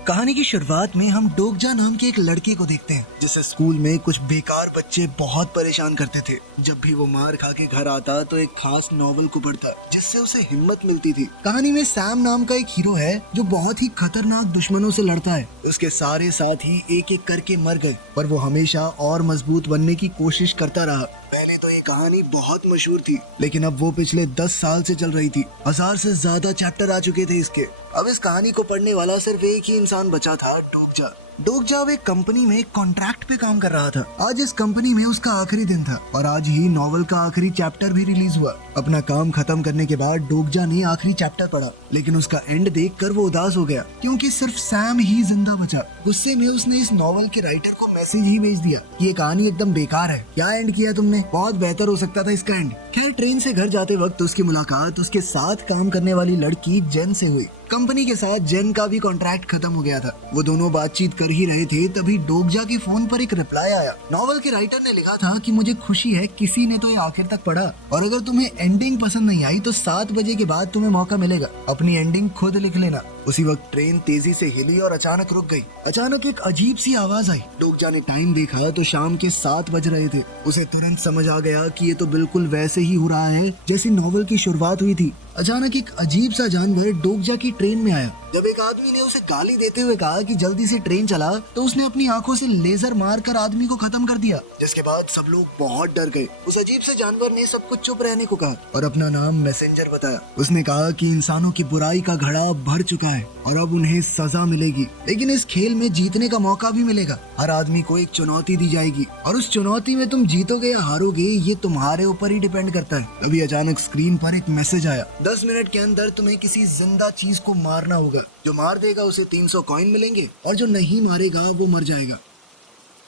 कहानी की शुरुआत में हम डोगजा नाम के एक लड़के को देखते हैं जिसे स्कूल में कुछ बेकार बच्चे बहुत परेशान करते थे। जब भी वो मार खा के घर आता तो एक खास नॉवल को पढ़ता जिससे उसे हिम्मत मिलती थी। कहानी में सैम नाम का एक हीरो है जो बहुत ही खतरनाक दुश्मनों से लड़ता है। उसके सारे साथी एक एक करके मर गए पर वो हमेशा और मजबूत बनने की कोशिश करता रहा। पहले तो ये कहानी बहुत मशहूर थी लेकिन अब वो पिछले 10 साल से चल रही थी। 1000 से ज्यादा चैप्टर आ चुके थे इसके। अब इस कहानी को पढ़ने वाला सिर्फ एक ही इंसान बचा था, डोगजा। डोगजा अब एक कंपनी में कॉन्ट्रैक्ट पे काम कर रहा था। आज इस कंपनी में उसका आखिरी दिन था और आज ही नॉवल का आखिरी चैप्टर भी रिलीज हुआ। अपना काम खत्म करने के बाद डोगजा ने आखिरी चैप्टर पढ़ा लेकिन उसका एंड देखकर वो उदास हो गया क्योंकि सिर्फ सैम ही जिंदा बचा। गुस्से में उसने इस नॉवल के राइटर को मैसेज ही भेज दिया कि ये कहानी एकदम बेकार है, क्या एंड किया तुमने, बहुत बेहतर हो सकता था इसका एंड। खैर ट्रेन से घर जाते वक्त उसकी मुलाकात उसके साथ काम करने वाली लड़की जेन से हुई। कंपनी के साथ जेन का भी कॉन्ट्रैक्ट खत्म हो गया था। वो दोनों बातचीत कर ही रहे थे तभी डोगजा के फोन पर एक रिप्लाई आया। नॉवल के राइटर ने लिखा था कि मुझे खुशी है किसी ने तो ये आखिर तक पढ़ा और अगर तुम्हें एंडिंग पसंद नहीं आई तो 7 बजे के बाद तुम्हें मौका मिलेगा, अपनी एंडिंग खुद लिख लेना। उसी वक्त ट्रेन तेजी से हिली और अचानक रुक गई। अचानक एक अजीब सी आवाज आई। डोगजा ने टाइम देखा तो शाम के 7 बज रहे थे। उसे तुरंत समझ आ गया कि ये तो बिल्कुल वैसे ही हो रहा है जैसी नॉवल की शुरुआत हुई थी। अचानक एक अजीब सा जानवर डोगजा की ट्रेन में आया। जब एक आदमी ने उसे गाली देते हुए कहा कि जल्दी से ट्रेन चला तो उसने अपनी आंखों से लेजर मारकर आदमी को खत्म कर दिया, जिसके बाद सब लोग बहुत डर गए। उस अजीब से जानवर ने सबको चुप रहने को कहा और अपना नाम मैसेंजर बताया। उसने कहा कि इंसानों की बुराई का घड़ा भर चुका है और अब उन्हें सजा मिलेगी, लेकिन इस खेल में जीतने का मौका भी मिलेगा। हर आदमी को एक चुनौती दी जाएगी और उस चुनौती में तुम जीतोगे या हारोगे ये तुम्हारे ऊपर ही डिपेंड करता है। तभी अचानक स्क्रीन पर एक मैसेज आया, 10 मिनट के अंदर तुम्हें किसी जिंदा चीज को मारना होगा। जो मार देगा उसे 300 कॉइन मिलेंगे और जो नहीं मारेगा वो मर जाएगा।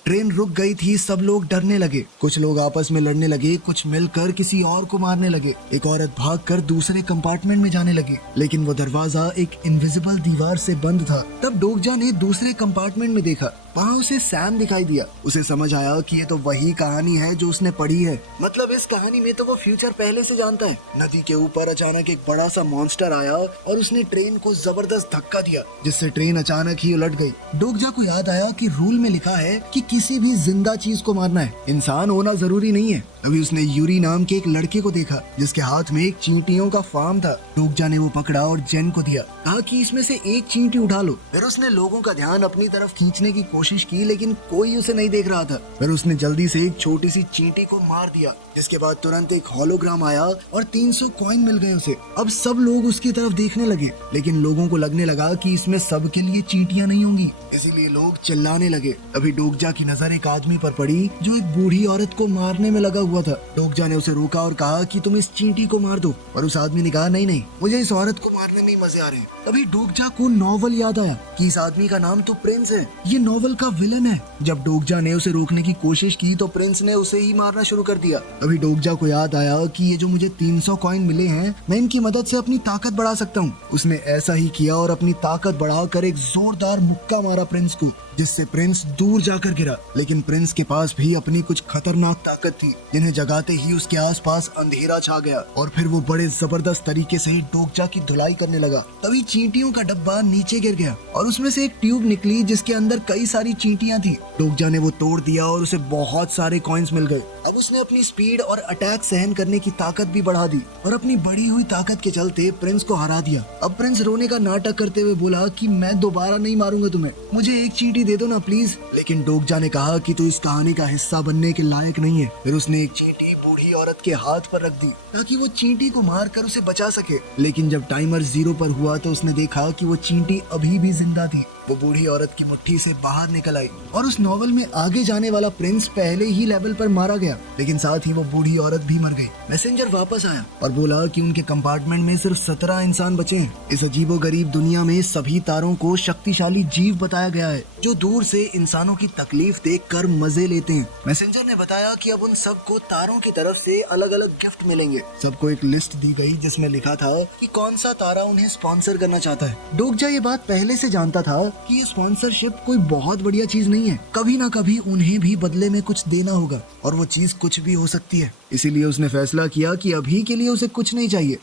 ट्रेन रुक गई थी, सब लोग डरने लगे। कुछ लोग आपस में लड़ने लगे, कुछ मिलकर किसी और को मारने लगे। एक औरत भागकर दूसरे कंपार्टमेंट में जाने लगी लेकिन वो दरवाजा एक इनविजिबल दीवार से बंद था। तब डोगजा ने दूसरे कंपार्टमेंट में देखा, वहाँ उसे सैम दिखाई दिया। उसे समझ आया कि ये तो वही कहानी है जो उसने पढ़ी है। मतलब इस कहानी में तो वो फ्यूचर पहले से जानता है। नदी के ऊपर अचानक एक बड़ा सा मॉन्स्टर आया और उसने ट्रेन को जबरदस्त धक्का दिया जिससे ट्रेन अचानक ही उलट गई। डोगजा को याद आया कि रूल में लिखा है कि किसी भी जिंदा चीज को मारना है, इंसान होना जरूरी नहीं है। अभी उसने यूरी नाम के एक लड़के को देखा जिसके हाथ में एक चींटियों का फार्म था। डोगजा ने वो पकड़ा और जेन को दिया, कहा कि इसमें से एक चींटी उठा लो। फिर उसने लोगों का ध्यान अपनी तरफ खींचने की कोशिश की लेकिन कोई उसे नहीं देख रहा था। फिर उसने जल्दी से एक छोटी सी चींटी को मार दिया जिसके बाद तुरंत एक होलोग्राम आया और 300 कॉइन मिल गए उसे। अब सब लोग उसकी तरफ देखने लगे लेकिन लोगों को लगने लगा कि इसमें सबके लिए चींटियां नहीं होंगी, इसीलिए लोग चिल्लाने लगे। अभी डोगजा की नजर एक आदमी पर पड़ी जो एक बूढ़ी औरत को मारने में लगा हुआ था। डोगजा ने उसे रोका और कहा कि तुम इस चींटी को मार दो, और उस आदमी ने कहा नहीं, मुझे इस औरत को मारने में मजे आ रहे हैं। तभी डोगजा को नॉवल याद आया कि इस आदमी का नाम तो प्रिंस है, ये नॉवल का विलन है। जब डोगजा ने उसे रोकने की कोशिश की तो प्रिंस ने उसे ही मारना शुरू कर दिया। तभी डोगजा को याद आया कि ये जो मुझे 300 कॉइन मिले हैं मैं इनकी मदद से अपनी ताकत बढ़ा सकता हूँ। उसने ऐसा ही किया और अपनी ताकत बढ़ाकर एक जोरदार मुक्का मारा प्रिंस को, जिससे प्रिंस दूर जाकर गिरा। लेकिन प्रिंस के पास भी अपनी कुछ खतरनाक ताकत थी जिन्हें जगाते ही उसके आसपास अंधेरा छा गया और फिर वो बड़े जबरदस्त तरीके से डोगजा की धुलाई करने लगा। तभी चींटियों का डब्बा नीचे गिर गया और उसमें से एक ट्यूब निकली जिसके अंदर कई सारी चींटियां थी। डोगजा ने वो तोड़ दिया और उसे बहुत सारे कॉइन्स मिल गए। अब उसने अपनी स्पीड और अटैक सहन करने की ताकत भी बढ़ा दी और अपनी बढ़ी हुई ताकत के चलते प्रिंस को हरा दिया। अब प्रिंस रोने का नाटक करते हुए बोला कि मैं दोबारा नहीं मारूंगा तुम्हें, मुझे एक चींटी दे दो ना प्लीज। लेकिन डोगजा ने कहा कि तू इस कहानी का हिस्सा बनने के लायक नहीं है। फिर उसने एक चींटी बूढ़ी औरत के हाथ पर रख दी ताकि वो चींटी को मारकर उसे बचा सके। लेकिन जब टाइमर 0 पर हुआ तो उसने देखा कि वो चींटी अभी भी जिंदा थी। वो बूढ़ी औरत की मुट्ठी से बाहर निकल आई और उस नॉवल में आगे जाने वाला प्रिंस पहले ही लेवल पर मारा गया, लेकिन साथ ही वो बूढ़ी औरत भी मर गई। मैसेंजर वापस आया और बोला कि उनके कंपार्टमेंट में सिर्फ 17 इंसान बचे हैं। इस अजीबोगरीब दुनिया में सभी तारों को शक्तिशाली जीव बताया गया है जो दूर से इंसानों की तकलीफ देख कर मजे लेते हैं। मैसेंजर ने बताया कि अब उन सबको तारों की तरफ से अलग अलग गिफ्ट मिलेंगे। सबको एक लिस्ट दी गई जिसमें लिखा था कि कौन सा तारा उन्हें स्पॉन्सर करना चाहता है। डोगजा ये बात पहले से जानता था कि ये स्पॉन्सरशिप कोई बहुत बढ़िया चीज नहीं है, कभी ना कभी उन्हें भी बदले में कुछ देना होगा और वो चीज कुछ भी हो सकती है। इसीलिए उसने फैसला किया कि अभी के लिए उसे कुछ नहीं चाहिए।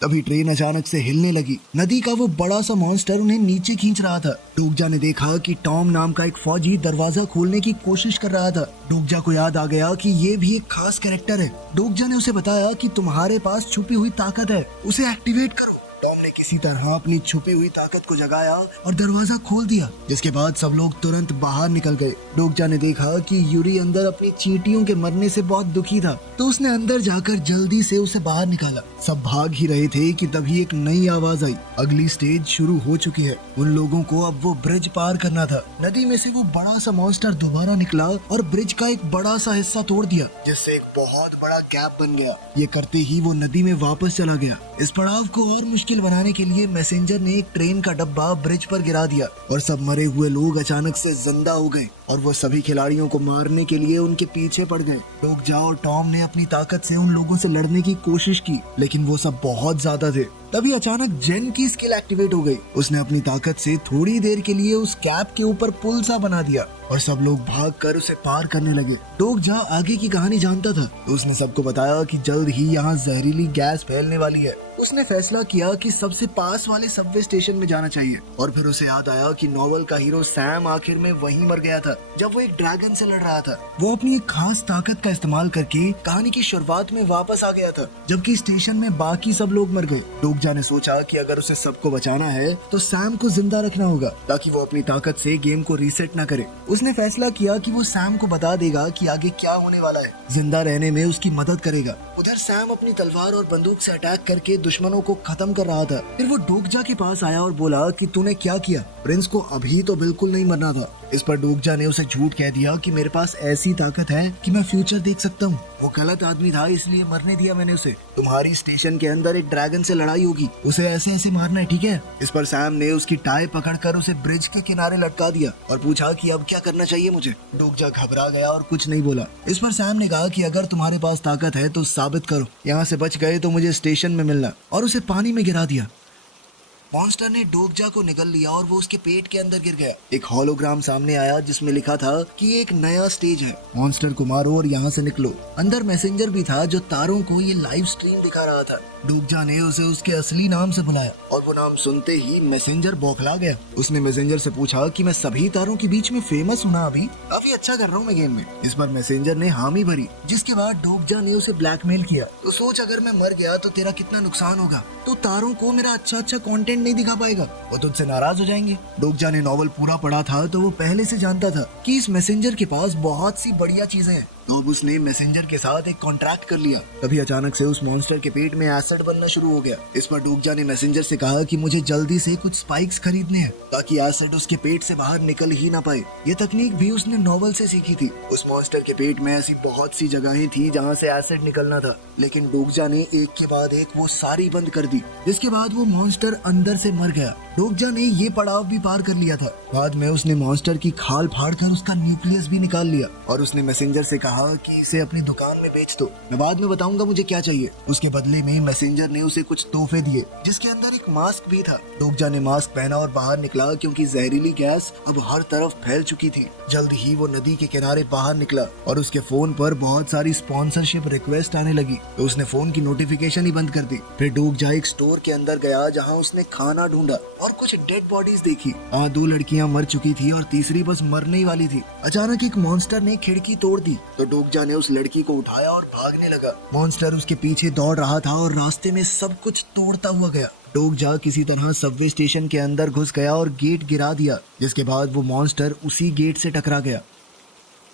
तभी ट्रेन अचानक से हिलने लगी। नदी का वो बड़ा सा मॉन्स्टर उन्हें नीचे खींच रहा था। डोगजा ने देखा कि टॉम नाम का एक फौजी दरवाजा खोलने की कोशिश कर रहा था। डोगजा को याद आ गया कि ये भी एक खास कैरेक्टर है। डोगजा ने उसे बताया कि तुम्हारे पास छुपी हुई ताकत है, उसे एक्टिवेट करो। टॉम ने किसी तरह अपनी छुपी हुई ताकत को जगाया और दरवाजा खोल दिया, जिसके बाद सब लोग तुरंत बाहर निकल गए। डोगजा ने देखा कि यूरी अंदर अपनी चींटियों के मरने से बहुत दुखी था, तो उसने अंदर जाकर जल्दी से उसे बाहर निकाला। सब भाग ही रहे थे कि तभी एक नई आवाज आई। अगली स्टेज शुरू हो चुकी है। उन लोगों को अब वो ब्रिज पार करना था। नदी में से वो बड़ा सा मॉन्स्टर दोबारा निकला और ब्रिज का एक बड़ा सा हिस्सा तोड़ दिया, जिससे एक बहुत बड़ा गैप बन गया। ये करते ही वो नदी में वापस चला गया। इस पड़ाव को और मुश्किल बनाने के लिए मैसेंजर ने एक ट्रेन का डब्बा ब्रिज पर गिरा दिया और सब मरे हुए लोग अचानक से जिंदा हो गए और वो सभी खिलाड़ियों को मारने के लिए उनके पीछे पड़ गए। डोगजा और टॉम ने अपनी ताकत से उन लोगों से लड़ने की कोशिश की, लेकिन वो सब बहुत ज्यादा थे। तभी अचानक जेन की स्किल एक्टिवेट हो गई। उसने अपनी ताकत से थोड़ी देर के लिए उस कैप के ऊपर पुल सा बना दिया और सब लोग भागकर उसे पार करने लगे। डोगजा आगे की कहानी जानता था, तो उसने सबको बताया कि जल्द ही यहाँ जहरीली गैस फैलने वाली है। उसने फैसला किया कि सबसे पास वाले सबवे स्टेशन में जाना चाहिए और फिर उसे याद आया कि नॉवल का हीरो सैम आखिर में वहीं मर गया था जब वो एक ड्रैगन से लड़ रहा था। वो अपनी एक खास ताकत का इस्तेमाल करके कहानी की शुरुआत में वापस आ गया था, जबकि स्टेशन में बाकी सब लोग मर गए। डोगजा ने सोचा कि अगर उसे सबको बचाना है तो सैम को जिंदा रखना होगा ताकि वो अपनी ताकत से गेम को रीसेट न करे। उसने फैसला किया कि वो सैम को बता देगा कि आगे क्या होने वाला है, जिंदा रहने में उसकी मदद करेगा। उधर सैम अपनी तलवार और बंदूक से अटैक करके दुश्मनों को खत्म कर रहा था। फिर वो डोगजा के पास आया और बोला कि तूने क्या किया? प्रिंस को अभी तो बिल्कुल नहीं मरना था। इस पर डोगजा ने उसे झूठ कह दिया कि मेरे पास ऐसी ताकत है कि मैं फ्यूचर देख सकता हूँ। वो गलत आदमी था, इसलिए मरने दिया मैंने उसे। तुम्हारी स्टेशन के अंदर एक ड्रैगन से लड़ाई होगी, उसे ऐसे ऐसे मारना है, ठीक है? इस पर सैम ने उसकी टाई पकड़कर उसे ब्रिज के किनारे लटका दिया और पूछा कि अब क्या करना चाहिए मुझे। डोगजा घबरा गया और कुछ नहीं बोला। इस पर सैम ने कहा कि अगर तुम्हारे पास ताकत है तो साबित करो, यहाँ से बच गए तो मुझे स्टेशन में मिलना, और उसे पानी में गिरा दिया। मॉन्स्टर ने डोगजा को निगल लिया और वो उसके पेट के अंदर गिर गया। एक होलोग्राम सामने आया जिसमें लिखा था कि एक नया स्टेज है, मॉन्स्टर को मारो और यहाँ से निकलो। अंदर मैसेंजर भी था जो तारों को ये लाइव स्ट्रीम दिखा रहा था। डोगजा ने उसे उसके असली नाम से बुलाया और वो नाम सुनते ही मैसेंजर बौखला गया। उसने मैसेंजर से पूछा कि मैं सभी तारों के बीच में फेमस हूँ ना, अभी काफी अच्छा कर रहा हूँ मैं गेम में। इस पर मैसेंजर ने हामी भरी, जिसके बाद डोगजा ने उसे ब्लैकमेल किया। तो सोच, अगर मैं मर गया तो तेरा कितना नुकसान होगा, तो तारों को मेरा अच्छा कंटेंट नहीं दिखा पाएगा, वो तुझसे नाराज हो जाएंगे। डोगजा ने नॉवल पूरा पढ़ा था तो वो पहले से जानता था कि इस मैसेंजर के पास बहुत सी बढ़िया चीजें हैं, तो अब उसने मैसेंजर के साथ एक कॉन्ट्रैक्ट कर लिया। तभी अचानक से उस मॉन्स्टर के पेट में एसिड बनना शुरू हो गया। इस पर डोगजा ने मैसेंजर से कहा कि मुझे जल्दी से कुछ स्पाइक्स खरीदने हैं ताकि एसिड उसके पेट से बाहर निकल ही ना पाए। ये तकनीक भी उसने नॉवल से सीखी थी। उस मॉन्स्टर के पेट में ऐसी बहुत सी जगहें थी जहाँ से एसिड निकलना था, लेकिन डोगजा ने एक के बाद एक वो सारी बंद कर दी, जिसके बाद वो मॉन्स्टर अंदर से मर गया। डोगजा ने ये पड़ाव भी पार कर लिया था। बाद में उसने मॉन्स्टर की खाल फाड़कर उसका न्यूक्लियस भी निकाल लिया और उसने मैसेंजर से कहा कि इसे अपनी दुकान में बेच दो, मैं बाद में बताऊंगा मुझे क्या चाहिए। उसके बदले में मैसेंजर ने उसे कुछ तोहफे दिए, जिसके अंदर एक मास्क भी था। डोगजा ने मास्क पहना और बाहर निकला क्योंकि जहरीली गैस अब हर तरफ फैल चुकी थी। जल्द ही वो नदी के किनारे बाहर निकला और उसके फोन पर बहुत सारी स्पॉन्सरशिप रिक्वेस्ट आने लगी, तो उसने फोन की नोटिफिकेशन ही बंद कर दी। फिर डोगजा एक स्टोर के अंदर गया जहाँ उसने खाना ढूंढा और कुछ डेड बॉडीज देखी। 2 लड़कियां मर चुकी थी और तीसरी बस मरने ही वाली थी। अचानक एक मॉन्स्टर ने खिड़की तोड़ दी, तो डोगजा ने उस लड़की को उठाया और भागने लगा। मॉन्स्टर उसके पीछे दौड़ रहा था और रास्ते में सब कुछ तोड़ता हुआ गया। डोगजा किसी तरह सबवे स्टेशन के अंदर घुस गया और गेट गिरा दिया, जिसके बाद वो मॉन्स्टर उसी गेट से टकरा गया।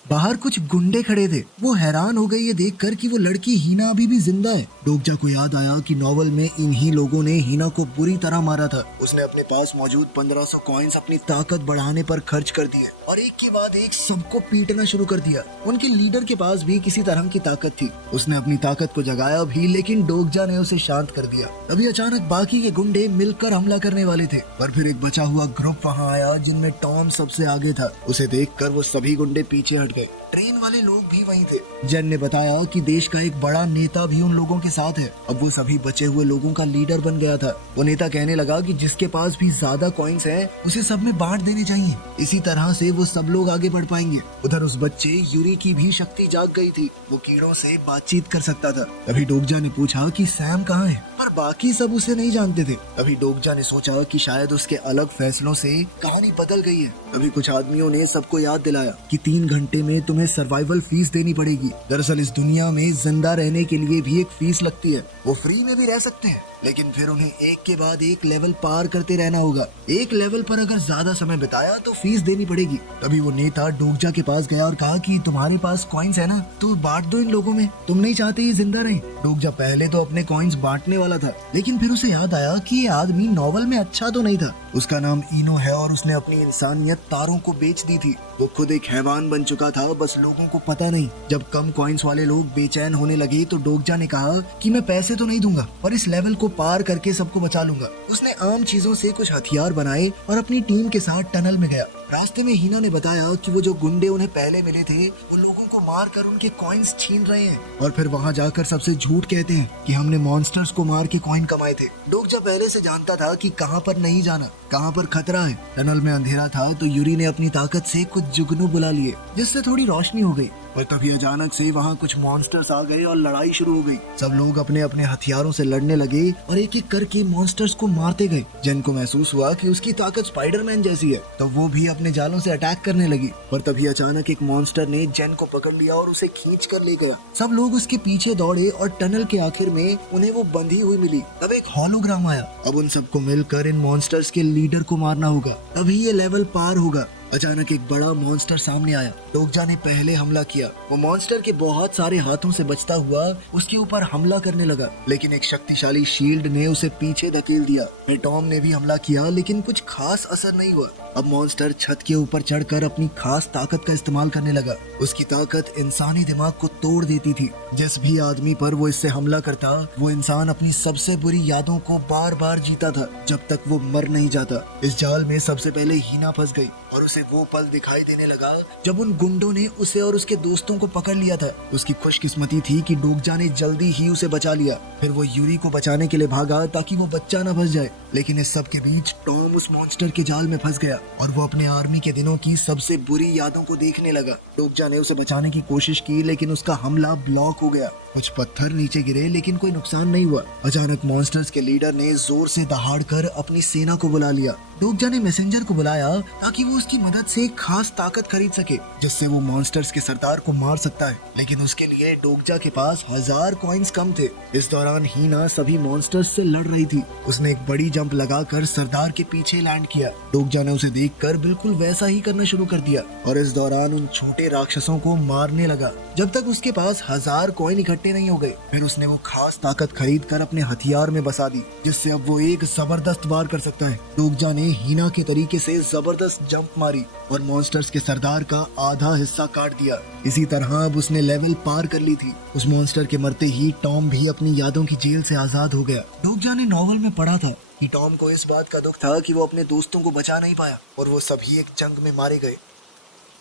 बाहर कुछ गुंडे खड़े थे। वो हैरान हो गए ये देखकर कि वो लड़की हीना अभी भी जिंदा है। डोगजा को याद आया कि नॉवल में इन्हीं लोगों ने हीना को बुरी तरह मारा था। उसने अपने पास मौजूद 1500 कॉइन्स अपनी ताकत बढ़ाने पर खर्च कर दिए और एक के बाद एक सबको पीटना शुरू कर दिया। उनके लीडर के पास भी किसी तरह की ताकत थी। उसने अपनी ताकत को जगाया भी, लेकिन डोगजा ने उसे शांत कर दिया। तभी अचानक बाकी के गुंडे मिलकर हमला करने वाले थे, पर फिर एक बचा हुआ ग्रुप वहाँ आया जिनमें टॉम सबसे आगे था। उसे देखकर वो सभी गुंडे पीछे हट गए। ट्रेन वाले लोग भी वहीं थे। जेन ने बताया कि देश का एक बड़ा नेता भी उन लोगों के साथ है। अब वो सभी बचे हुए लोगों का लीडर बन गया था। वो नेता कहने लगा कि जिसके पास भी ज्यादा कॉइन्स हैं उसे सब में बांट देने चाहिए। इसी तरह से वो सब लोग आगे बढ़ पाएंगे। उधर उस बच्चे यूरी की भी शक्ति जाग गई थी। वो कीड़ों से बातचीत कर सकता था। तभी डोगजा ने पूछा कि सैम कहाँ है, पर बाकी सब उसे नहीं जानते थे। तभी डोगजा ने सोचा कि शायद उसके अलग फैसलों से कहानी बदल गई है। तभी कुछ आदमियों ने सबको याद दिलाया कि 3 घंटे में तुम्हें सर्वाइवल फीस देनी पड़ेगी। दरअसल इस दुनिया में जिंदा रहने के लिए भी एक फीस लगती है। वो फ्री में भी रह सकते हैं, लेकिन फिर उन्हें एक के बाद एक लेवल पार करते रहना होगा। एक लेवल पर अगर ज्यादा समय बिताया तो फीस देनी पड़ेगी। तभी वो नेता डोगजा के पास गया और कहा कि तुम्हारे पास कॉइन्स है ना, तो बांट दो इन लोगों में। तुम नहीं चाहते ये जिंदा रहे। डोगजा पहले तो अपने कॉइन्स बांटने वाला था, लेकिन फिर उसे याद आया कि ये आदमी नॉवल में अच्छा तो नहीं था। उसका नाम इनो है और उसने अपनी इंसानियत तारों को बेच दी थी। वो खुद एक हैवान बन चुका था, बस लोगों को पता नहीं। जब कम कॉइन्स वाले लोग बेचैन होने लगे तो डोगजा ने कहा कि मैं पैसे तो नहीं दूंगा, पर इस लेवल को पार करके सबको बचा लूंगा। उसने आम चीजों से कुछ हथियार बनाए और अपनी टीम के साथ टनल में गया। रास्ते में हीना ने बताया कि वो जो गुंडे उन्हें पहले मिले थे वो लोगों को मार कर उनके कॉइन्स छीन रहे हैं और फिर वहाँ जाकर सबसे झूठ कहते हैं कि हमने मॉन्स्टर्स को मार के कॉइन कमाए थे। डोगजा पहले से जानता था कि कहाँ पर नहीं जाना, कहाँ पर खतरा है। टनल में अंधेरा था तो यूरी ने अपनी ताकत से कुछ जुगनू बुला लिए, जिससे थोड़ी रोशनी हो गई। पर तभी अचानक से वहाँ कुछ मॉन्स्टर्स आ गए और लड़ाई शुरू हो गई। सब लोग अपने अपने हथियारों से लड़ने लगे और एक एक करके मॉन्स्टर्स को मारते गए। जेन को महसूस हुआ कि उसकी ताकत स्पाइडरमैन जैसी है, तो वो भी अपने जालों से अटैक करने लगी। पर तभी अचानक एक मॉन्स्टर ने जेन को पकड़ लिया और उसे खींच कर ले गया। सब लोग उसके पीछे दौड़े और टनल के आखिर में उन्हें वो बंधी हुई मिली। तब एक होलोग्राम आया। अब उन सबको मिलकर इन मॉन्स्टर्स के लीडर को मारना होगा, तभी ये लेवल पार होगा। अचानक एक बड़ा मॉन्स्टर सामने आया। डोगजा ने पहले हमला किया। वो मॉन्स्टर के बहुत सारे हाथों से बचता हुआ उसके ऊपर हमला करने लगा, लेकिन एक शक्तिशाली शील्ड ने उसे पीछे धकेल दिया। टॉम ने भी हमला किया, लेकिन कुछ खास असर नहीं हुआ। अब मॉन्स्टर छत के ऊपर चढ़कर अपनी खास ताकत का इस्तेमाल करने लगा। उसकी ताकत इंसानी दिमाग को तोड़ देती थी। जिस भी आदमी पर वो इससे हमला करता, वो इंसान अपनी सबसे बुरी यादों को बार बार जीता था, जब तक वो मर नहीं जाता। इस जाल में सबसे पहले हीना फंस गई और उसे वो पल दिखाई देने लगा जब उन गुंडों ने उसे और उसके दोस्तों को पकड़ लिया था। उसकी खुशकिस्मती थी कि डोगजा ने जल्दी ही उसे बचा लिया। फिर वो यूरी को बचाने के लिए भागा ताकि वो बच्चा न फंस जाए, लेकिन इस सब के बीच टॉम उस मॉन्स्टर के जाल में फंस गया और वो अपने आर्मी के दिनों की सबसे बुरी यादों को देखने लगा। डोगजा ने उसे बचाने की कोशिश की, लेकिन उसका हमला ब्लॉक हो गया। कुछ पत्थर नीचे गिरे, लेकिन कोई नुकसान नहीं हुआ। अचानक मॉन्स्टर्स के लीडर ने जोर से दहाड़कर अपनी सेना को बुला लिया। डोगजा ने मैसेंजर को बुलाया ताकि वो उसकी मदद से एक खास ताकत खरीद सके, जिससे वो मॉन्स्टर्स के सरदार को मार सकता है। लेकिन उसके लिए डोगजा के पास 1000 कॉइन्स कम थे। इस दौरान हीना सभी मॉन्स्टर्स से लड़ रही थी। उसने एक बड़ी जंप लगाकर सरदार के पीछे लैंड किया। डोगजा ने उसे देखकर बिल्कुल वैसा ही करना शुरू कर दिया और इस दौरान उन छोटे राक्षसों को मारने लगा जब तक उसके पास 1000 कॉइन इकट्ठे नहीं हो गए। फिर उसने वो खास ताकत खरीद कर अपने हथियार में बसा दी, जिससे अब वो एक जबरदस्त वार कर सकता है। डोगजा ने हीना के तरीके से जबरदस्त जंप मारी और मॉन्स्टर्स के सरदार का आधा हिस्सा काट दिया। इसी तरह अब उसने लेवल पार कर ली थी। उस मॉन्स्टर के मरते ही टॉम भी अपनी यादों की जेल से आजाद हो गया। डोगजा ने नॉवल में पढ़ा था कि टॉम को इस बात का दुख था कि वो अपने दोस्तों को बचा नहीं पाया और वो सभी एक जंग में मारे गए।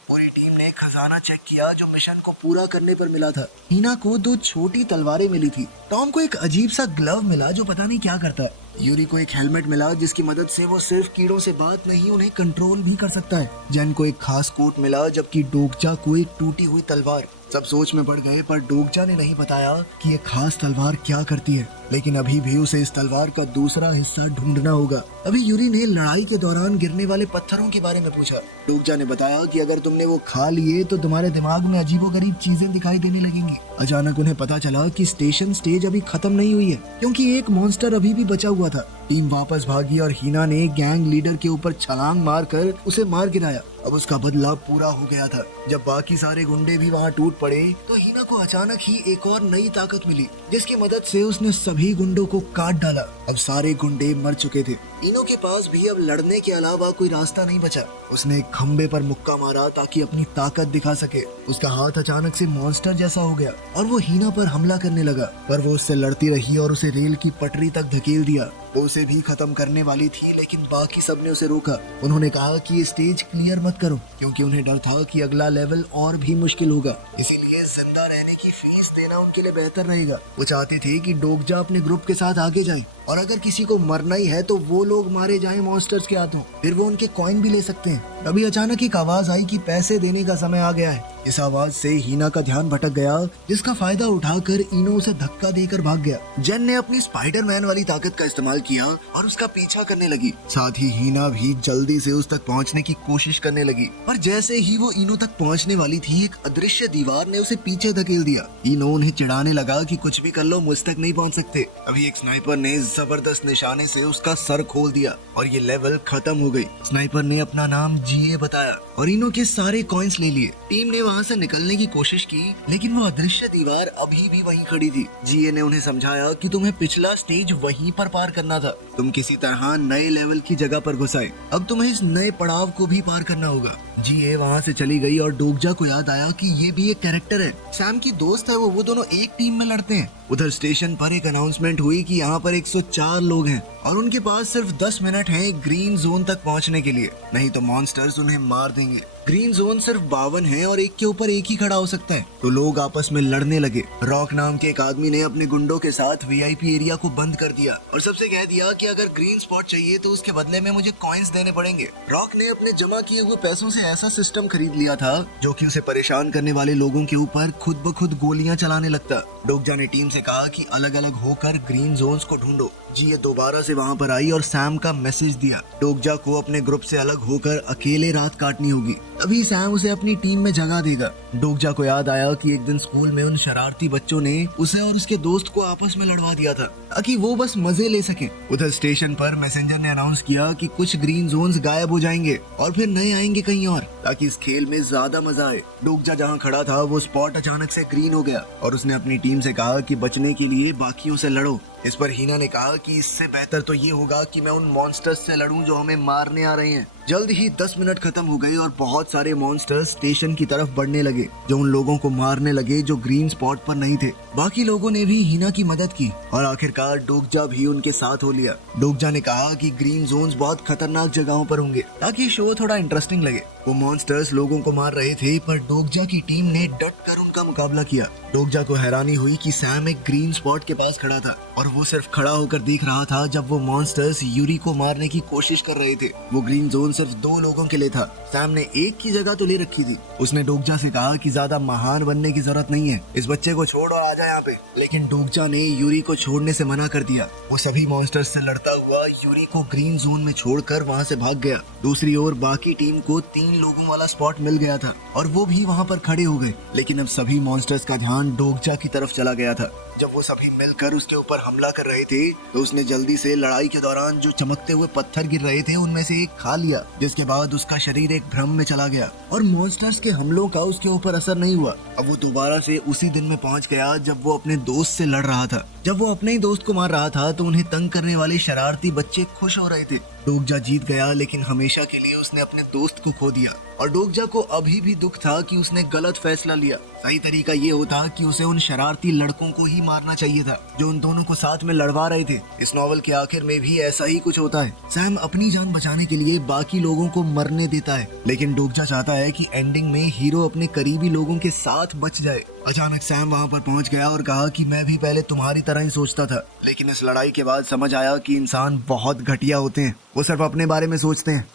पूरी टीम ने खजाना चेक किया जो मिशन को पूरा करने पर मिला था। हीना को 2 छोटी तलवारें मिली थी। टॉम को एक अजीब सा ग्लव मिला जो पता नहीं क्या करता है। यूरी को एक हेलमेट मिला जिसकी मदद से वो सिर्फ कीड़ों से बात नहीं उन्हें कंट्रोल भी कर सकता है। जेन को एक खास कोट मिला, जबकि डोगजा को एक टूटी हुई तलवार। सब सोच में पड़ गए, पर डोगजा ने नहीं बताया कि ये खास तलवार क्या करती है। लेकिन अभी भी उसे इस तलवार का दूसरा हिस्सा ढूंढना होगा। अभी यूरी ने लड़ाई के दौरान गिरने वाले पत्थरों के बारे में पूछा। डोगजा ने बताया कि अगर तुमने वो खा लिए तो तुम्हारे दिमाग में अजीबोगरीब चीजें दिखाई देने लगेंगी। अचानक उन्हें पता चला कि स्टेज अभी खत्म नहीं हुई है, क्योंकि एक मॉन्स्टर अभी भी बचा हुआ था। टीम वापस भागी और हीना ने गैंग लीडर के ऊपर छलांग मारकर उसे मार गिराया। अब उसका बदला पूरा हो गया था। जब बाकी सारे गुंडे भी वहाँ टूट पड़े तो हीना को अचानक ही एक और नई ताकत मिली, जिसकी मदद से उसने सभी गुंडों को काट डाला। अब सारे गुंडे मर चुके थे। इनो के पास भी अब लड़ने के अलावा कोई रास्ता नहीं बचा। उसने एक खंबे पर मुक्का मारा ताकि अपनी ताकत दिखा सके। उसका हाथ अचानक से मॉन्स्टर जैसा हो गया और वो हीना पर हमला करने लगा, पर वो उससे लड़ती रही और उसे रेल की पटरी तक धकेल दिया। वो उसे भी खत्म करने वाली थी, लेकिन बाकी सबने उसे रोका। उन्होंने कहा कि ये स्टेज क्लियर मत करो, क्योंकि उन्हें डर था कि अगला लेवल और भी मुश्किल होगा। इसीलिए जिंदा रहने की फीस देना उनके लिए बेहतर रहेगा। वो चाहते थे कि डोगजा अपने ग्रुप के साथ आगे जाए और अगर किसी को मरना ही है तो वो लोग मारे जाएं मॉन्स्टर्स के हाथों, फिर वो उनके कॉइन भी ले सकते हैं। तभी अचानक एक आवाज आई कि पैसे देने का समय आ गया है। इस आवाज से हीना का ध्यान भटक गया, जिसका फायदा उठाकर इनो उसे धक्का देकर भाग गया। जेन ने अपनी स्पाइडरमैन वाली ताकत का इस्तेमाल किया और उसका पीछा करने लगी। साथ ही हीना भी जल्दी से उस तक पहुंचने की कोशिश करने लगी, पर जैसे ही वो इनो तक पहुंचने वाली थी, एक अदृश्य दीवार ने उसे पीछे धकेल दिया। इनो उन्हें चिढ़ाने लगा कि कुछ भी कर लो, मुझ तक नहीं पहुंच सकते। अभी एक स्नाइपर ने जबरदस्त निशाने से उसका सर खोल दिया और ये लेवल खत्म हो गई। स्नाइपर ने अपना नाम जीए बताया और इनो के सारे कॉइन्स ले लिए। टीम ने वहाँ से निकलने की कोशिश की, लेकिन वो अदृश्य दीवार अभी भी वहीं खड़ी थी। जीए ने उन्हें समझाया कि तुम्हें पिछला स्टेज वहीं पर पार करना था। तुम किसी तरह नए लेवल की जगह पर घुस आए, अब तुम्हें इस नए पड़ाव को भी पार करना होगा। जीए वहाँ से चली गई और डोगजा को याद आया कि ये भी एक कैरेक्टर है, सैम की दोस्त है वो दोनों एक टीम में लड़ते हैं। उधर स्टेशन पर एक अनाउंसमेंट हुई कि यहाँ पर 104 लोग हैं और उनके पास सिर्फ 10 मिनट हैं ग्रीन जोन तक पहुँचने के लिए, नहीं तो मॉन्स्टर्स उन्हें मार देंगे। ग्रीन जोन सिर्फ 52 है और एक के ऊपर एक ही खड़ा हो सकता है। तो लोग आपस में लड़ने लगे। रॉक नाम के एक आदमी ने अपने गुंडों के साथ वीआईपी एरिया को बंद कर दिया और सबसे कह दिया कि अगर ग्रीन स्पॉट चाहिए तो उसके बदले में मुझे कॉइन्स देने पड़ेंगे। रॉक ने अपने जमा किए हुए पैसों से ऐसा सिस्टम खरीद लिया था जो कि उसे परेशान करने वाले लोगों के ऊपर खुद ब खुद गोलियां चलाने लगता। डोगजा ने टीम से कहा कि अलग अलग होकर ग्रीन जोन्स को ढूंढो। जीए दोबारा से वहाँ पर आई और सैम का मैसेज दिया। डोगजा को अपने ग्रुप से अलग होकर अकेले रात काटनी होगी, तभी सैम उसे अपनी टीम में जगह देगा। डोगजा को याद आया कि एक दिन स्कूल में उन शरारती बच्चों ने उसे और उसके दोस्त को आपस में लड़वा दिया था ताकि वो बस मजे ले सके। उधर स्टेशन पर मैसेंजर ने अनाउंस किया कि कुछ ग्रीन जोन्स गायब हो जाएंगे और फिर नए आएंगे कहीं और, ताकि इस खेल में ज्यादा मजा आए। डोगजा जहाँ खड़ा था वो स्पॉट अचानक से ग्रीन हो गया और उसने अपनी टीम से कहा कि बचने के लिए बाकियों से लड़ो। इस पर हीना ने कहा कि इससे बेहतर तो ये होगा कि मैं उन मॉन्स्टर्स से लड़ूं जो हमें मारने आ रहे हैं। जल्द ही 10 मिनट खत्म हो गए और बहुत सारे मॉन्स्टर्स स्टेशन की तरफ बढ़ने लगे, जो उन लोगों को मारने लगे जो ग्रीन स्पॉट पर नहीं थे। बाकी लोगों ने भी हीना की मदद की और आखिरकार डोगजा भी उनके साथ हो लिया। डोगजा ने कहा कि ग्रीन जोन्स बहुत खतरनाक जगहों पर होंगे ताकि शो थोड़ा इंटरेस्टिंग लगे। वो मॉन्स्टर्स लोगों को मार रहे थे, पर डोगजा की टीम ने डट कर उनका मुकाबला किया। डोगजा को हैरानी हुई कि सैम एक ग्रीन स्पॉट के पास खड़ा था और वो सिर्फ खड़ा होकर देख रहा था जब वो मॉन्स्टर्स यूरी को मारने की कोशिश कर रहे थे। वो ग्रीन जोन सिर्फ 2 लोगों के लिए था। सैम ने एक की जगह तो ले रखी थी। उसने डोगजा से कहा कि ज्यादा महान बनने की जरूरत नहीं है, इस बच्चे को छोड़ और आ जा यहाँ पे। लेकिन डोगजा ने यूरी को छोड़ने से मना कर दिया। वो सभी मॉन्स्टर्स से लड़ता हुआ यूरी को ग्रीन जोन में छोड़कर वहाँ से भाग गया। दूसरी ओर बाकी टीम को 3 लोगों वाला स्पॉट मिल गया था और वो भी वहाँ पर खड़े हो गए, लेकिन अब सभी मॉन्स्टर्स का ध्यान डोगजा की तरफ चला गया था। जब वो सभी मिलकर उसके ऊपर हमला कर रहे थे तो उसने जल्दी से लड़ाई के दौरान जो चमकते हुए पत्थर गिर रहे थे उनमें से एक खा लिया, जिसके बाद उसका शरीर एक भ्रम में चला गया और मॉन्स्टर्स के हमलों का उसके ऊपर असर नहीं हुआ। अब वो दोबारा से उसी दिन में पहुंच गया जब वो अपने दोस्त से लड़ रहा था। जब वो अपने ही दोस्त को मार रहा था तो उन्हें तंग करने वाले शरारती बच्चे खुश हो रहे थे। डोगजा जीत गया, लेकिन हमेशा के लिए उसने अपने दोस्त को खो दिया और डोगजा को अभी भी दुख था कि उसने गलत फैसला लिया। सही तरीका ये होता कि उसे उन शरारती लड़कों को ही मारना चाहिए था जो उन दोनों को साथ में लड़वा रहे थे। इस नॉवल के आखिर में भी ऐसा ही कुछ होता है। सैम अपनी जान बचाने के लिए बाकी लोगों को मरने देता है, लेकिन डोगजा चाहता है कि एंडिंग में हीरो अपने करीबी लोगों के साथ बच जाए। अचानक सैम वहाँ पर पहुँच गया और कहा कि मैं भी पहले तुम्हारी तरह ही सोचता था, लेकिन इस लड़ाई के बाद समझ आया कि इंसान बहुत घटिया होते हैं, वो सिर्फ अपने बारे में सोचते हैं।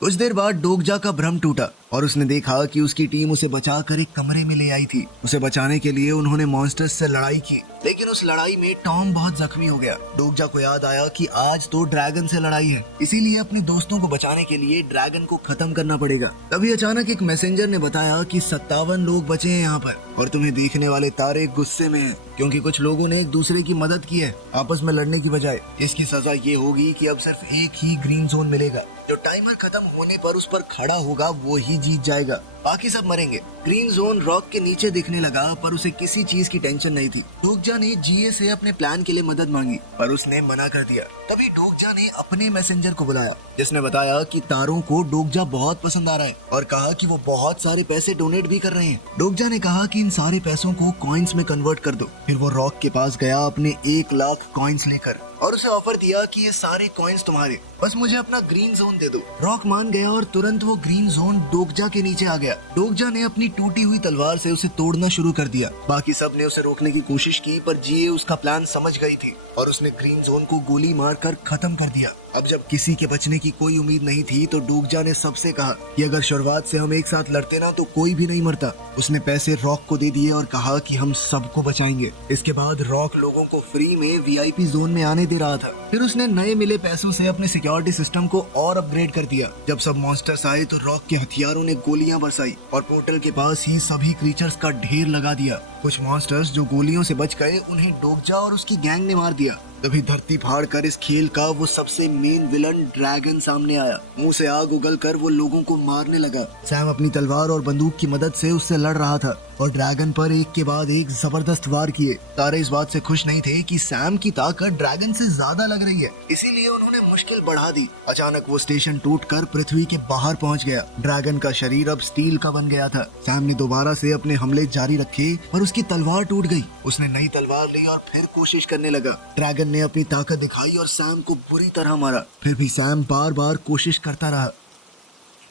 कुछ देर बाद डोगजा का भ्रम टूटा और उसने देखा कि उसकी टीम उसे बचाकर एक कमरे में ले आई थी। उसे बचाने के लिए उन्होंने मॉन्स्टर्स से लड़ाई की, लेकिन उस लड़ाई में टॉम बहुत जख्मी हो गया। डोगजा को याद आया कि आज तो ड्रैगन से लड़ाई है, इसीलिए अपने दोस्तों को बचाने के लिए ड्रैगन को खत्म करना पड़ेगा। तभी अचानक एक मैसेंजर ने बताया कि 57 लोग बचे हैं यहाँ पर और तुम्हें देखने वाले तारे गुस्से में हैं, क्योंकि कुछ लोगों ने एक दूसरे की मदद की है आपस में लड़ने की बजाय। इसकी सजा ये होगी कि अब सिर्फ एक ही ग्रीन जोन मिलेगा। जो टाइमर खत्म होने पर उस पर खड़ा होगा वो ही जीत जाएगा, बाकी सब मरेंगे। ग्रीन जोन रॉक के नीचे दिखने लगा पर उसे किसी चीज की टेंशन नहीं थी। डोगजा ने जीए से अपने प्लान के लिए मदद मांगी पर उसने मना कर दिया। तभी डोगजा ने अपने मैसेंजर को बुलाया जिसने बताया कि तारों को डोगजा बहुत पसंद आ रहा है और कहा कि वो बहुत सारे पैसे डोनेट भी कर रहे हैं। डोगजा ने कहा कि इन सारे पैसों को कॉइन्स में कन्वर्ट कर दो। फिर वो रॉक के पास गया अपने 1 लाख कॉइन्स लेकर और उसे ऑफर दिया कि ये सारे कॉइन्स तुम्हारे, बस मुझे अपना ग्रीन जोन दे दो। रॉक मान गया और तुरंत वो ग्रीन जोन डोगजा के नीचे आ गया। डोगजा ने अपनी टूटी हुई तलवार से उसे तोड़ना शुरू कर दिया। बाकी सब ने उसे रोकने की कोशिश की पर जीए उसका प्लान समझ गई थी और उसने ग्रीन जोन को गोली मारकर खत्म कर दिया। अब जब किसी के बचने की कोई उम्मीद नहीं थी तो डोगजा ने सबसे कहा कि अगर शुरुआत से हम एक साथ लड़ते ना तो कोई भी नहीं मरता। उसने पैसे रॉक को दे दिए और कहा कि हम सबको बचाएंगे। इसके बाद रॉक लोगों को फ्री में वीआईपी जोन में आने दे रहा था। फिर उसने नए मिले पैसों से अपने सिक्योरिटी सिस्टम को और अपग्रेड कर दिया। जब सब मॉन्स्टर्स आए तो रॉक के हथियारों ने गोलियां बरसाई और पोर्टल के पास ही सभी क्रीचर्स का ढेर लगा दिया। कुछ मॉन्स्टर्स जो गोलियों से बच गए उन्हें डोगजा और उसकी गैंग ने मार दिया। तभी धरती फाड़ कर इस खेल का वो सबसे मेन विलन ड्रैगन सामने आया। मुंह से आग उगल कर वो लोगों को मारने लगा। सैम अपनी तलवार और बंदूक की मदद से उससे लड़ रहा था और ड्रैगन पर एक के बाद एक जबरदस्त वार किए। सारे इस बात से खुश नहीं थे कि सैम की ताकत ड्रैगन से ज्यादा लग रही है, इसीलिए उन्होंने मुश्किल बढ़ा दी। अचानक वो स्टेशन टूटकर पृथ्वी के बाहर पहुंच गया। ड्रैगन का शरीर अब स्टील का बन गया था। सैम ने दोबारा से अपने हमले जारी रखे पर उसकी तलवार टूट गई। उसने नई तलवार ली और फिर कोशिश करने लगा। ड्रैगन ने अपनी ताकत दिखाई और सैम को बुरी तरह मारा। फिर भी सैम बार बार कोशिश करता रहा।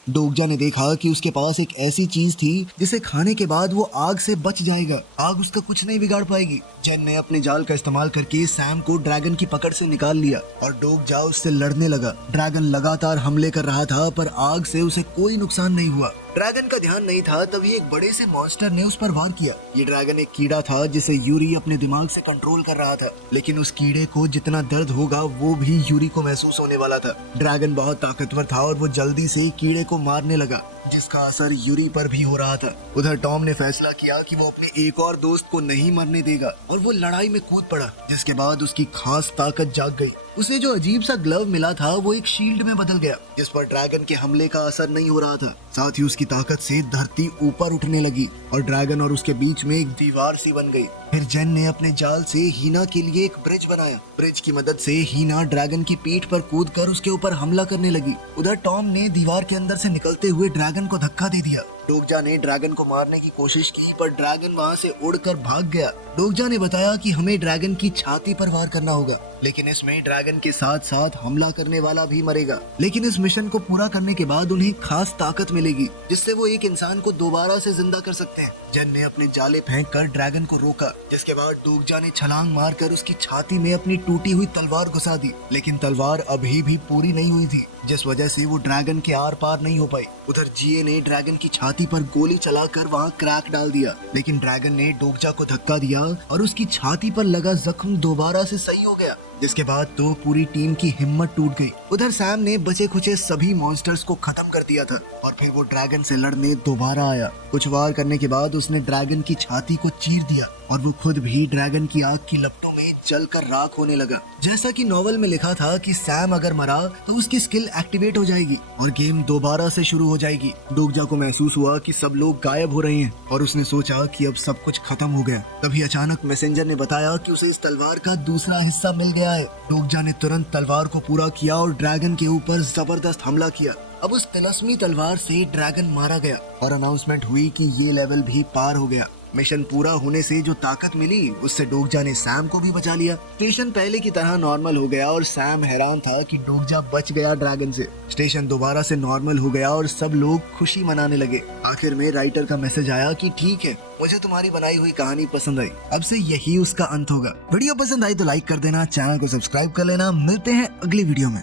डोगजा ने देखा कि उसके पास एक ऐसी चीज थी जिसे खाने के बाद वो आग से बच जाएगा। आग उसका कुछ नहीं बिगाड़ पाएगी। जेन ने अपने जाल का इस्तेमाल करके सैम को ड्रैगन की पकड़ से निकाल लिया और डोगजा उससे लड़ने लगा। ड्रैगन लगातार हमले कर रहा था पर आग से उसे कोई नुकसान नहीं हुआ। ड्रैगन का ध्यान नहीं था तभी एक बड़े से मॉन्स्टर ने उस पर वार किया। ये ड्रैगन एक कीड़ा था जिसे यूरी अपने दिमाग से कंट्रोल कर रहा था, लेकिन उस कीड़े को जितना दर्द होगा वो भी यूरी को महसूस होने वाला था। ड्रैगन बहुत ताकतवर था और वो जल्दी से कीड़े को मारने लगा जिसका असर यूरी पर भी हो रहा था। उधर टॉम ने फैसला किया कि वो अपने एक और दोस्त को नहीं मरने देगा और वो लड़ाई में कूद पड़ा, जिसके बाद उसकी खास ताकत जाग गई। उसे जो अजीब सा ग्लव मिला था वो एक शील्ड में बदल गया जिस पर ड्रैगन के हमले का असर नहीं हो रहा था। साथ ही उसकी ताकत से धरती ऊपर उठने लगी और ड्रैगन और उसके बीच में एक दीवार सी बन गई। फिर जेन ने अपने जाल से हीना के लिए एक ब्रिज बनाया। ब्रिज की मदद से हीना ड्रैगन की पीठ पर कूदकर उसके ऊपर हमला करने लगी। उधर टॉम ने दीवार के अंदर से निकलते हुए ड्रैगन को धक्का दे दिया। डोगजा ने ड्रैगन को मारने की कोशिश की पर ड्रैगन वहां से उड़कर भाग गया। डोगजा ने बताया कि हमें ड्रैगन की छाती पर वार करना होगा, लेकिन इसमें ड्रैगन के साथ साथ हमला करने वाला भी मरेगा। लेकिन इस मिशन को पूरा करने के बाद उन्हें खास ताकत मिलेगी जिससे वो एक इंसान को दोबारा से जिंदा कर सकते हैं। जेन ने अपने जाले फेंक कर ड्रैगन को रोका, जिसके बाद डोगजा ने छलांग मारकर उसकी छाती में अपनी टूटी हुई तलवार घुसा दी। लेकिन तलवार अभी भी पूरी नहीं हुई थी, जिस वजह से वो ड्रैगन के आर पार नहीं हो पाई। उधर जीए ने ड्रैगन की छाती पर गोली चलाकर वहाँ क्रैक डाल दिया, लेकिन ड्रैगन ने डोगजा को धक्का दिया और उसकी छाती पर लगा जख्म दोबारा से सही हो गया, जिसके बाद तो पूरी टीम की हिम्मत टूट गई। उधर सैम ने बचे खुचे सभी मॉन्स्टर्स को खत्म कर दिया था और फिर वो ड्रैगन से लड़ने दोबारा आया। कुछ वार करने के बाद उसने ड्रैगन की छाती को चीर दिया और वो खुद भी ड्रैगन की आग की लपटों में जलकर राख होने लगा। जैसा कि नॉवल में लिखा था कि सैम अगर मरा तो उसकी स्किल एक्टिवेट हो जाएगी और गेम दोबारा से शुरू हो जाएगी। डोगजा को महसूस हुआ कि सब लोग गायब हो रहे हैं और उसने सोचा कि अब सब कुछ खत्म हो गया। तभी अचानक मैसेंजर ने बताया कि उसे इस तलवार का दूसरा हिस्सा मिल गया है। डोगजा ने तुरंत तलवार को पूरा किया और ड्रैगन के ऊपर जबरदस्त हमला किया। अब उस तिलस्मी तलवार से ड्रैगन मारा गया और अनाउंसमेंट हुई कि ये लेवल भी पार हो गया। मिशन पूरा होने से जो ताकत मिली उससे डोगजा ने सैम को भी बचा लिया। स्टेशन पहले की तरह नॉर्मल हो गया और सैम हैरान था कि डोगजा बच गया ड्रैगन से। स्टेशन दोबारा से नॉर्मल हो गया और सब लोग खुशी मनाने लगे। आखिर में राइटर का मैसेज आया कि ठीक है, मुझे तुम्हारी बनाई हुई कहानी पसंद आई, अब से यही उसका अंत होगा। वीडियो पसंद आई तो लाइक कर देना, चैनल को सब्सक्राइब कर लेना। मिलते हैं अगली वीडियो में।